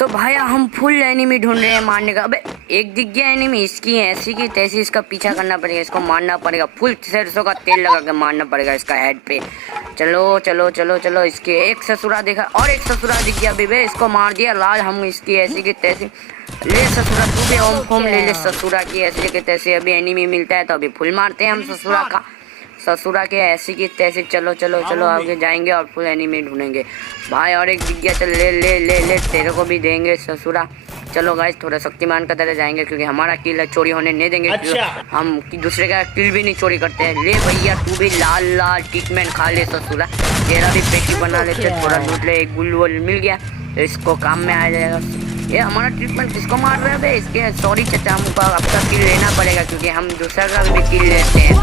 तो भाई हम फुल एनिमी ढूंढ रहे हैं मारने का। अबे एक दिख गया एनिमी, इसकी ऐसी की तैसी इसका पीछा करना पड़ेगा, इसको मारना पड़ेगा। फुल सरसों का तेल लगा के मारना पड़ेगा इसका हेड पे। चलो चलो चलो चलो, इसके एक ससुरा देखा और एक ससुरा दिख गया। अभी इसको मार दिया लाल। हम इसकी ऐसी की तैसी ले ससुरा, तू भी ओम फोम ले ले ससुरा की ऐसी की तैसी। अभी एनिमी मिलता है तो अभी फुल मारते हैं हम ससुरा के ऐसी की तैसी। चलो चलो चलो आगे जाएंगे और फुल एनिमी ढूंढेंगे भाई। और एक दिख गया, चल ले ले ले ले, तेरे को भी देंगे ससुरा। चलो गाइस थोड़ा शक्तिमान का तरह जाएंगे क्योंकि हमारा किल चोरी होने नहीं देंगे। अच्छा। हम दूसरे का किल भी नहीं चोरी करते हैं। ले भैया तू भी लाल लाल ट्रीटमेंट खा ले ससुरा, तेरा भी पेटी बना लेते। थोड़ा लूट ले, एक गुल वुल मिल गया तो इसको काम में आ जाएगा। ये हमारा ट्रीटमेंट किसको मार रहे हैं इसके? सॉरी चाचा, हमको आपका किल लेना पड़ेगा क्योंकि हम दूसरा का भी किल लेते हैं।